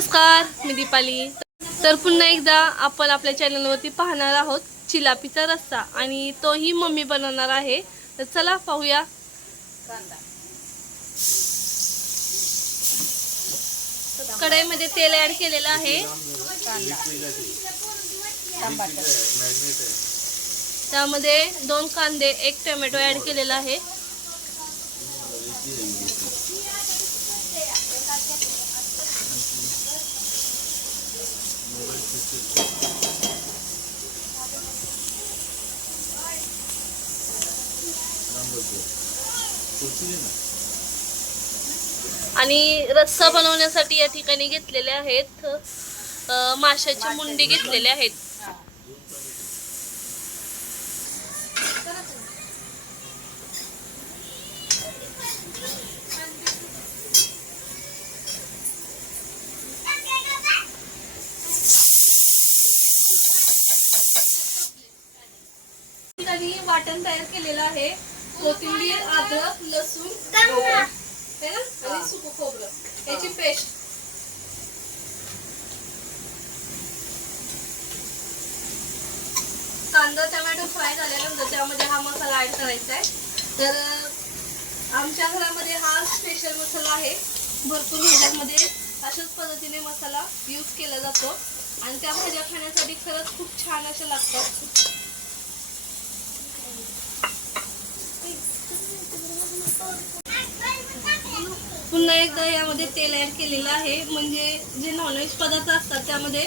नमस्कार मी दीपाली. तर पुन्हा एकदा आपण आपल्या चॅनलवरती पाहणार आहोत चिलापीचा रस्सा आणि तोही मम्मी बनवणार आहे. तर चला पाहूया. कढईमध्ये तेल ॲड केलेलं आहे. त्यामध्ये दोन कांदे एक टोमॅटो ॲड केलेला आहे. आणि रस्सा बनवण्यासाठी या ठिकाणी घेतलेले आहेत माशाची मुंडी घेतलेले आहेत. वाटण तयार केलेलं आहे. कोथिंबीर अद्रक लसूण है ना. आणि सुकं खोबरं. याची पेस्ट. कांदा टोमॅटो फ्राय झाल्यानंतर त्यामध्ये हा मसाला ऍड करायचा आहे. तर आमच्या घरामध्ये हा स्पेशल मसाला आहे. भरपूर भाज्यांमध्ये अशाच पद्धतीने मसाला यूज केला जातो. आणि त्या भाज्या खाण्यासाठी खरंच खूप छान अशा लागतात. पुन्हा एकदा यामध्ये तेल ॲड केलेलं आहे. म्हणजे जे नॉनव्हेज पदार्थ असतात त्यामध्ये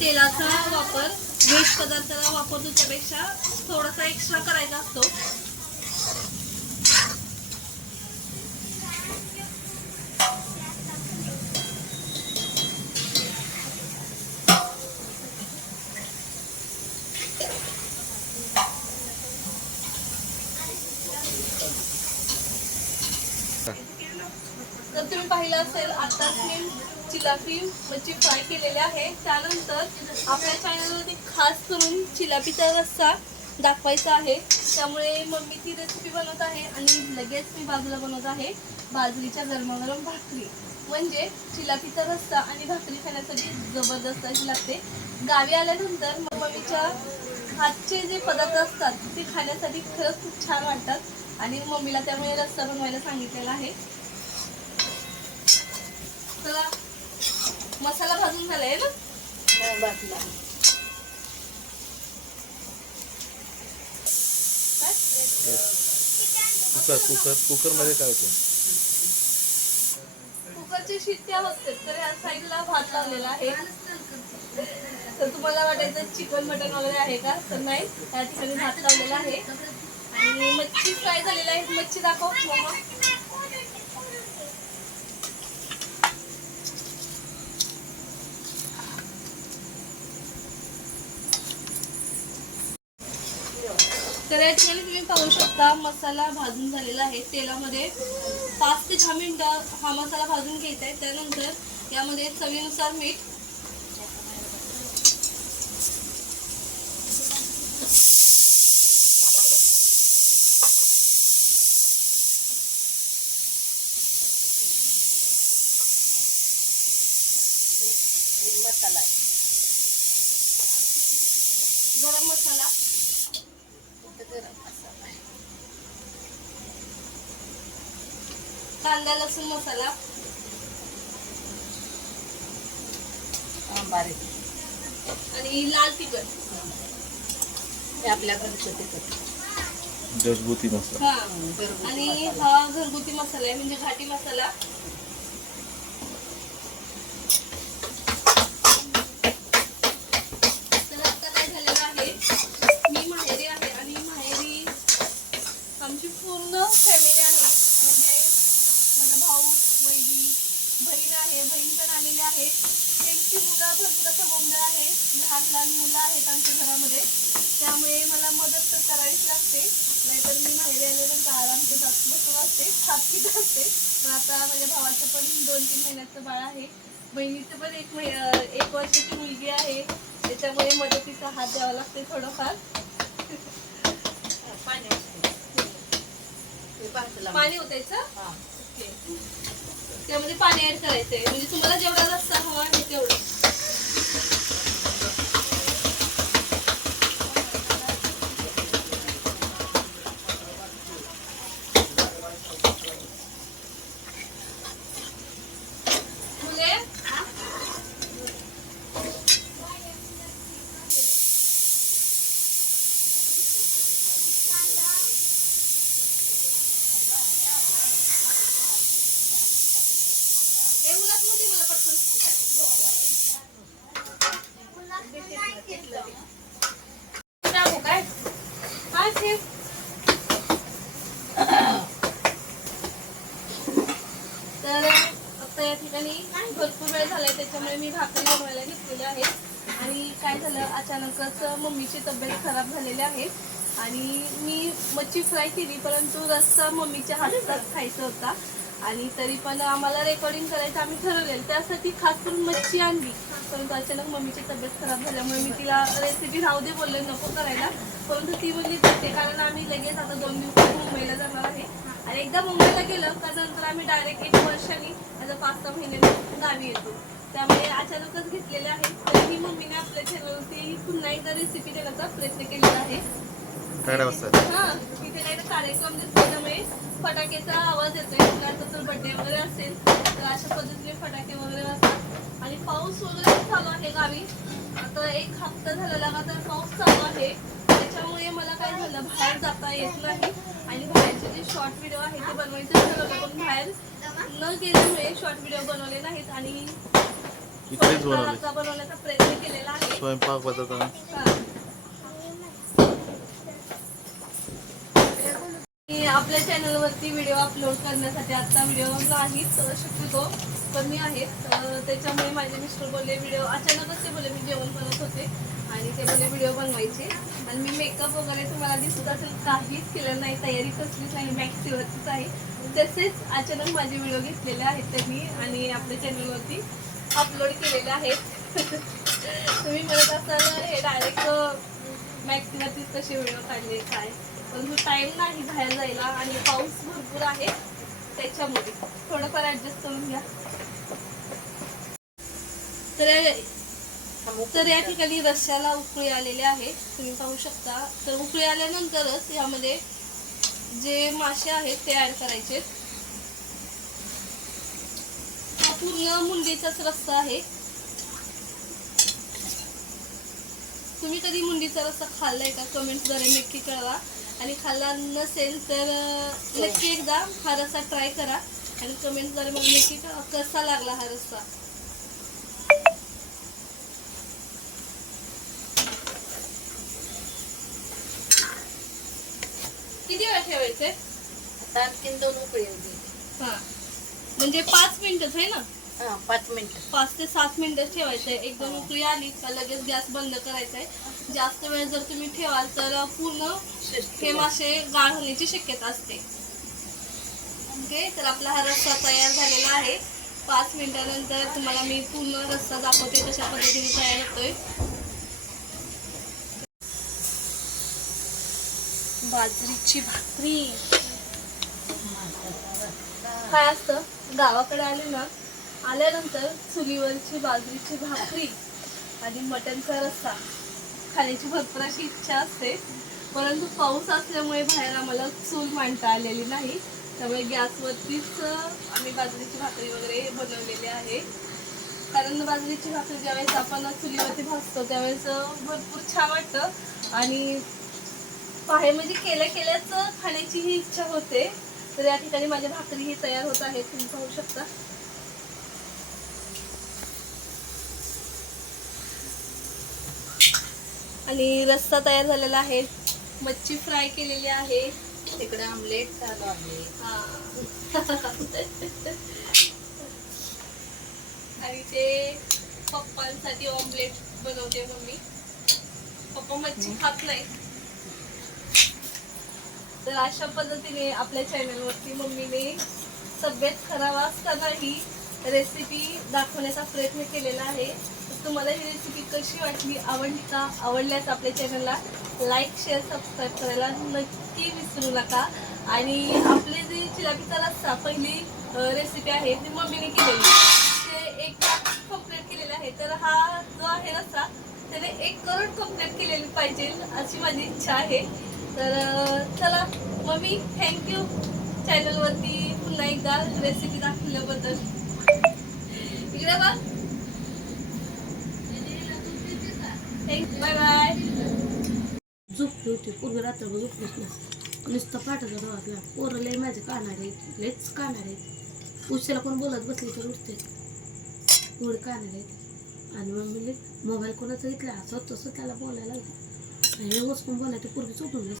तेलाचा वापर व्हेज पदार्थाला वापरतो त्यापेक्षा थोडासा एक्स्ट्रा करायचा असतो तर तुम्ही पाहिलं असेल आताच मी चिलापी म्हणजे मच्छी फ्राय केलेली आहे. त्यानंतर आपल्या चॅनलवरती खास करून चिलापीचा रस्सा दाखवायचा आहे. त्यामुळे मम्मी ती रेसिपी बनवत आहे आणि लगेच मी बाजूला बनवत आहे. बाजरीच्या गरमागरम भाकरी. म्हणजे चिलापीचा रस्सा आणि भाकरी खाण्यासाठी जबरदस्त अशी लागते. गावी आल्यानंतर मम्मीच्या हातचे जे पदार्थ असतात ते खाण्यासाठी खरंच खूप छान वाटतात. आणि मम्मीला त्यामुळे रस्सा बनवायला सांगितलेला आहे. मसाला भाजून झालाय ना? काय? कुकर कुकर कुकरमध्ये काय होतं? कुकरची शिट्ट्या होते तर या साईडला भात लावलेला आहे. तर तुम्हाला वाटायचं चिकन मटन वगैरे आहे का? तर नाही त्या ठिकाणी भात लावलेला आहे. आणि मच्छी फ्राय झालेला आहे. मच्छी दाखव मम्मा. तर या ठिकाणी तुम्ही पाहू शकता मसाला भाजून झालेला आहे. तेलामध्ये पाच ते दहा मिनटं हा मसाला भाजून घ्यायचा आहे. त्यानंतर यामध्ये चवीनुसार मीठ मसाला गरम मसाला कांदा लसूण मसाला. आणि लाल तिखट. आपल्या घरचं तिखट. घरगुती मसाला. हा. आणि हा घरगुती मसाला आहे म्हणजे घाटी मसाला तर आता काय झालेलं आहे मी माहेरी आहे आणि माहेरी आमची पूर्ण फॅमिली आहे म्हणजे माझा भाऊ वहिनी बहीण आहे बहीण पण आलेली आहे त्यांची मुलं भरपूर असं गोंधळ आहे लहान लहान मुलं आहेत आमच्या घरामध्ये त्यामुळे मला मदत तर करावीच लागते. नाहीतर मी माहेरी आल्यानंतर आरामचे जात बसून असते थापकीत असते. पण आता माझ्या भावाचं पण दोन तीन महिन्याचं बाळ आहे. बहिणीचं पण एक महि एक वर्षाची मुलगी आहे. त्याच्यामुळे मदतीचा हात द्यावा लागते थोडंफार. पाणी पाणी ओतायचं? हा. ओके. त्यामध्ये पाणी ऍड करायचंय. म्हणजे तुम्हाला जेवढा रस्सा हवा आहे तेवढा. तर फक्त या ठिकाणी भरपूर वेळ झालाय त्याच्यामुळे मी भाकरी बनवायला घेतलेली आहे आणि काय झालं अचानकच मम्मीची तब्येत खराब झालेली आहे. आणि मी मच्छी फ्राय केली परंतु रस्सा मम्मीच्या हातात खायचा होता. आणि तरी पण आम्हाला रेकॉर्डिंग करायचं आम्ही ठरवलेलं. त्यासाठी खास करून मच्छी आणली. परंतु अचानक मम्मीची तब्येत खराब झाल्यामुळे मी तिला रेसिपी राहू दे बोलले नको करायला. परंतु ती बोलली करते कारण आम्ही लगेच आता दोन दिवसात मुंबईला जाणार आहे. आणि एकदा मुंबईला गेलं त्यानंतर आम्ही डायरेक्ट एक वर्षाने आता पाच सहा महिन्याने गावी येतो. त्यामुळे अचानकच घेतलेले आहेत तरीही मम्मीने आपल्या चॅनलवरती पुन्हा एकदा रेसिपी देण्याचा प्रयत्न केलेला आहे. काय वाजता. हा तिथे काही तर कार्यक्रम त्यामुळे फटाक्याचा आवाज येतोय. तर बर्थडे वगैरे असेल तर अशा पद्धतीने फटाके वगैरे वाजतात. आणि पाऊस वगैरे चालू आहे गावी. आता एक हप्ता झाला लगातार पाऊस चालू आहे. त्याच्यामुळे मला काय झालं बाहेर जाता येत नाही. आणि बाहेरचे जे शॉर्ट व्हिडिओ आहे ते बनवायचे ठरवलं पण बाहेर न गेल्यामुळे शॉर्ट व्हिडिओ बनवले नाहीत. आणि बनवण्याचा प्रयत्न केलेला आहे. स्वयंपाक बनवताना हा. मी आपल्या चॅनलवरती व्हिडिओ अपलोड करण्यासाठी आता व्हिडिओ नाहीत शक्यतो कमी आहेत त्याच्यामुळे माझे मिस्टर बोलले व्हिडिओ अचानकच ते बोलले मी जेवण बनवत होते आणि ते बोलले व्हिडिओ बनवायचे. आणि मी मेकअप वगैरे तुम्हाला दिसत असेल काहीच केलं नाही तयारी कसलीच नाही मॅक्सीवरतीच आहे. तसेच अचानक माझे व्हिडिओ घेतलेले आहेत त्यांनी आणि आपल्या चॅनलवरती अपलोड केलेले आहेत. तुम्ही म्हणत असाल हे डायरेक्ट मॅक्सीवरतीच कसे व्हिडिओ काढले काय? परंतु टाइम नाही बाहेर जायला आणि पाऊस भरपूर आहे त्याच्यामुळे थोडंफार ऍडजस्ट करून घ्या. तर तर या ठिकाणी रश्याला उकळी आलेले आहे. तुम्ही पाहू शकता. तर उकळी आल्यानंतरच यामध्ये जे मासे आहेत ते ऍड करायचे. हा पूर्ण मुंडीचाच रस्ता आहे. तुम्ही कधी मुंडीचा रस्ता खाल्लाय का? कमेंट्सद्वारे नक्की कळवा. आणि खाल्ला नसेल तर नक्की एकदा हा रस्सा ट्राय करा. आणि कमेंट्सद्वारे मला नक्की कसा लागला हा रस्सा. किती वेळ ठेवायचे? आता आणखीन दोन उकळी होती हा. म्हणजे पाच मिनिटच आहे ना? पाच मिनिट. पाच ते सात मिनिटं ठेवायचं आहे एकदम उकळी आली का लगेच गॅस बंद करायचा आहे जास्त वेळ जर तुम्ही ठेवाल तर पूर्ण हे मासे गाळ होण्याची शक्यता असते. ओके तर आपला हा रस्सा तयार झालेला आहे. पाच मिनिटानंतर तुम्हाला मी पूर्ण रस्सा दाखवते कशा पद्धतीने तयार होतोय. बाजरीची भाकरी. काय असतं? गावाकडे आले ना आल्यानंतर चुलीवरची बाजरीची भाकरी आणि मटणचा रस्सा. खाण्याची भरपूर अशी इच्छा असते. परंतु पाऊस असल्यामुळे बाहेर आम्हाला चूल मांडता आलेली नाही. त्यामुळे गॅसवरतीच आम्ही बाजरीची भाकरी वगैरे बनवलेली आहे. कारण बाजरीची भाकरी ज्यावेळेस आपण चुलीवरती भाजतो त्यावेळेस भरपूर छान वाटतं. आणि बाहेर म्हणजे केल्या केल्याच खाण्याची ही इच्छा होते. तर या ठिकाणी माझ्या भाकरी ही तयार होत आहे तुम्ही पाहू शकता. आणि रस्सा तयार झालेला आहे. मच्छी फ्राय केलेली आहे. तिकडे आमलेट चालू आहे हा. आणि ते पप्पांसाठी ऑमलेट बनवते मम्मी. पप्पा मच्छी खात नाही तर अशा पद्धतीने आपल्या चॅनलवरती मम्मीने तब्येत खराब असतानाही रेसिपी दाखवण्याचा प्रयत्न केलेला आहे. तुम्हाला ही रेसिपी कशी वाटली आवडली का? आवडल्यास आपल्या चॅनलला लाईक शेअर सबस्क्राईब करायला नक्की विसरू नका. आणि आपले जे चिलापी रस्सा पहिली रेसिपी आहे ती मम्मीने केलेली. ते एक कंप्लीट केलेले आहे. तर हा जो आहे रस्ता त्याने एक करोड कंप्लीट केलेली पाहिजे अशी माझी इच्छा आहे. तर चला मम्मी थँक्यू चॅनलवरती पुन्हा एकदा रेसिपी दाखवल्याबद्दल. इकडे बघ. थँक्यू बाय बाय झोपली होती पूर्वी रात्रभर झोपलीच नाही. नुसतं पाठवलं गावातला पोरं लय माझे काढणार आहेत लयच काढणार आहेत. उशाला कोण बोलत बसली तर उठते. एवढे काढणार आहेत. आणि मग मी मोबाईल कोणाचा घेतला? असं तसं त्याला बोलायला लागलं. आणि व्यवस्थित बोलायला ती पूर्वी सुटून